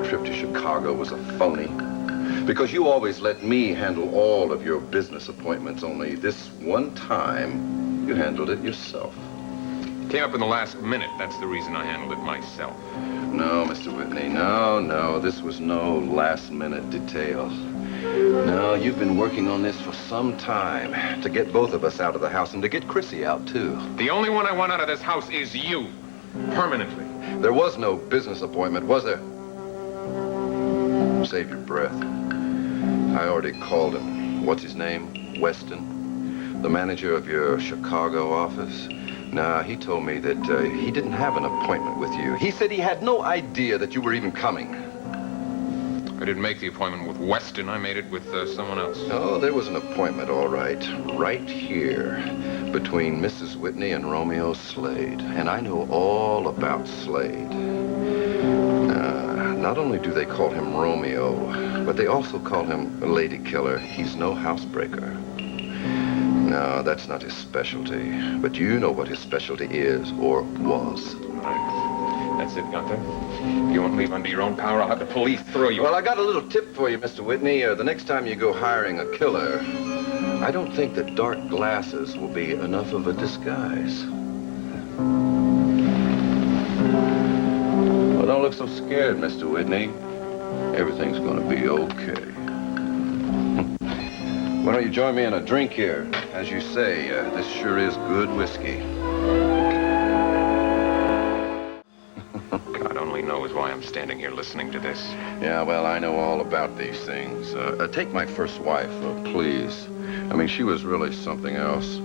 original trip to Chicago was a phony. Because you always let me handle all of your business appointments, only this one time, you handled it yourself. Came up in the last minute. That's the reason I handled it myself. No, Mr. Whitney, no. This was no last-minute detail. No, you've been working on this for some time to get both of us out of the house and to get Chrissy out, too. The only one I want out of this house is you. Permanently. There was no business appointment, was there? Save your breath. I already called him. What's his name? Weston? The manager of your Chicago office? Nah, he told me that he didn't have an appointment with you. He said he had no idea that you were even coming. I didn't make the appointment with Weston. I made it with someone else. Oh, there was an appointment, all right. Right here, between Mrs. Whitney and Romeo Slade. And I know all about Slade. Not only do they call him Romeo, but they also call him a lady killer. He's no housebreaker. No, that's not his specialty. But you know what his specialty is, or was. Right. That's it, Gunther. You won't leave under your own power, I'll have the police throw you. Well, I got a little tip for you, Mr. Whitney. The next time you go hiring a killer, I don't think that dark glasses will be enough of a disguise. Well, don't look so scared, Mr. Whitney. Everything's gonna be okay. Why don't you join me in a drink here? As you say, this sure is good whiskey. God only knows why I'm standing here listening to this. Yeah, well, I know all about these things. Take my first wife, please. I mean, she was really something else.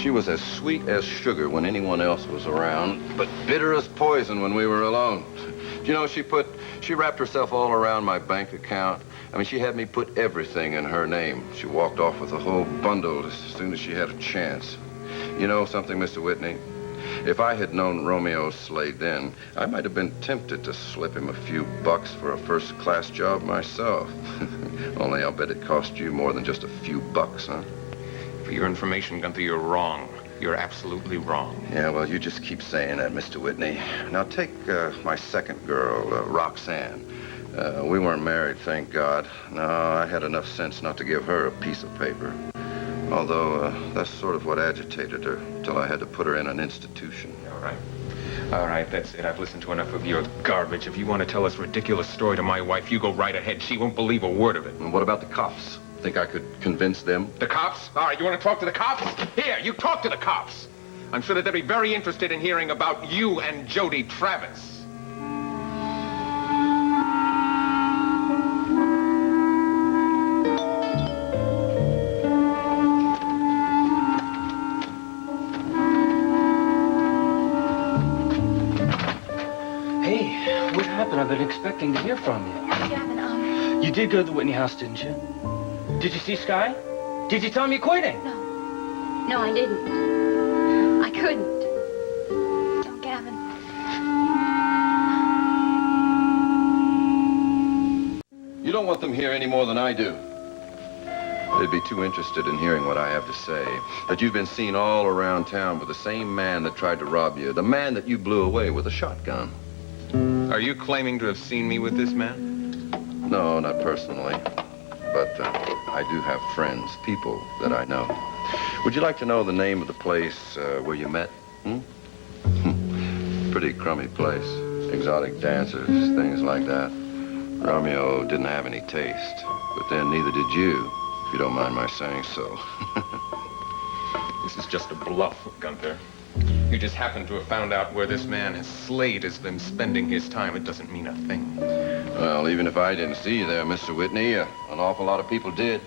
She was as sweet as sugar when anyone else was around, but bitter as poison when we were alone. You know, she wrapped herself all around my bank account. I mean, she had me put everything in her name. She walked off with the whole bundle as soon as she had a chance. You know something, Mr. Whitney? If I had known Romeo Slade then, I might have been tempted to slip him a few bucks for a first-class job myself. Only I'll bet it cost you more than just a few bucks, huh? For your information, Gunther, you're wrong. You're absolutely wrong. Yeah, well, you just keep saying that, Mr. Whitney. Now, take my second girl, Roxanne. We weren't married, thank God. No, I had enough sense not to give her a piece of paper. Although, that's sort of what agitated her, till I had to put her in an institution. All right, that's it. I've listened to enough of your garbage. If you want to tell this ridiculous story to my wife, you go right ahead. She won't believe a word of it. And what about the cops? Think I could convince them? The cops? All right, you want to talk to the cops? Here, you talk to the cops. I'm sure that they'd be very interested in hearing about you and Jody Travis. I've been expecting to hear from you. Gavin, You did go to the Whitney house, didn't you? Did you see Sky? Did you tell him you're quitting? No, I didn't. I couldn't. Oh, Gavin. You don't want them here any more than I do. They'd be too interested in hearing what I have to say. That you've been seen all around town with the same man that tried to rob you. The man that you blew away with a shotgun. Are you claiming to have seen me with this man? No, not personally. But I do have friends, people that I know. Would you like to know the name of the place where you met? Pretty crummy place. Exotic dancers, things like that. Romeo didn't have any taste. But then neither did you, if you don't mind my saying so. This is just a bluff, Gunther. You just happen to have found out where this man, Slade, has been spending his time. It doesn't mean a thing. Well, even if I didn't see you there, Mr. Whitney, an awful lot of people did.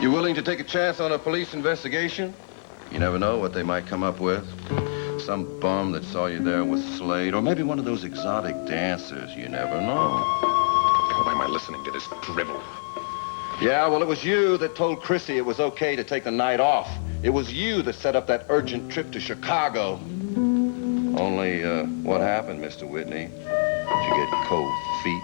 You willing to take a chance on a police investigation? You never know what they might come up with. Some bum that saw you there with Slade, or maybe one of those exotic dancers. You never know. Why am I listening to this drivel? Yeah, well, it was you that told Chrissy it was okay to take the night off. It was you that set up that urgent trip to Chicago. Only, what happened, Mr. Whitney? Did you get cold feet?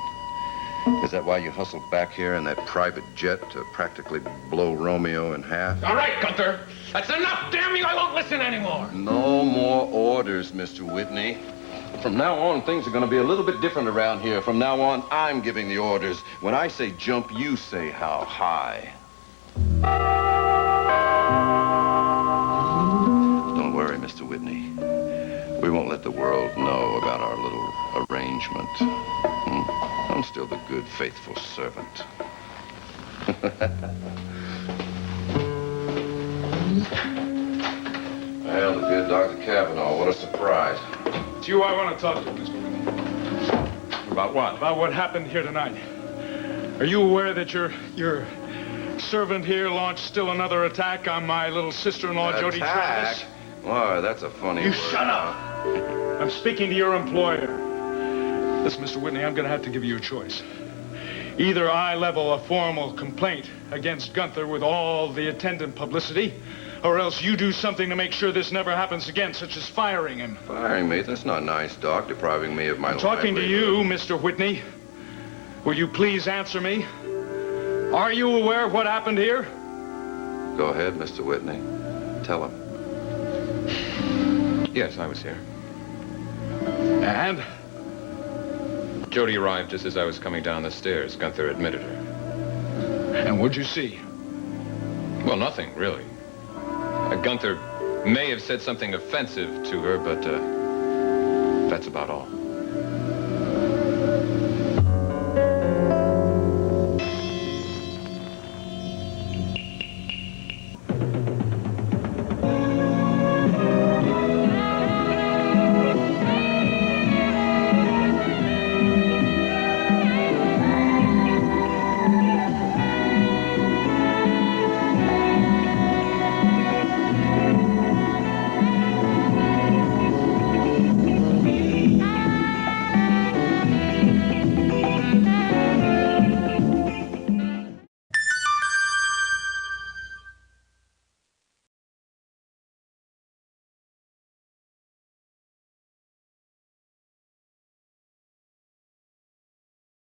Is that why you hustled back here in that private jet to practically blow Romeo in half? All right, Gunther. That's enough. Damn you, I won't listen anymore. No more orders, Mr. Whitney. From now on, things are going to be a little bit different around here. From now on, I'm giving the orders. When I say jump, you say how high. Don't worry, Mr. Whitney. We won't let the world know about our little arrangement. I'm still the good, faithful servant. Well, the good Dr. Kavanaugh, what a surprise. It's you I want to talk to, Mr. Whitney. About what? About what happened here tonight. Are you aware that your servant here launched still another attack on my little sister-in-law, Jody Travis? Why, that's a funny You word. shut up! I'm speaking to your employer. Listen, Mr. Whitney, I'm going to have to give you a choice. Either I level a formal complaint against Gunther with all the attendant publicity, or else you do something to make sure this never happens again, such as firing him. Firing me? That's not nice, Doc. Depriving me of my I'm talking to you, Mr. Whitney. Will you please answer me? Are you aware of what happened here? Go ahead, Mr. Whitney. Tell him. Yes, I was here. And? Jody arrived just as I was coming down the stairs. Gunther admitted her. And what'd you see? Well, nothing, really. Gunther may have said something offensive to her, but that's about all.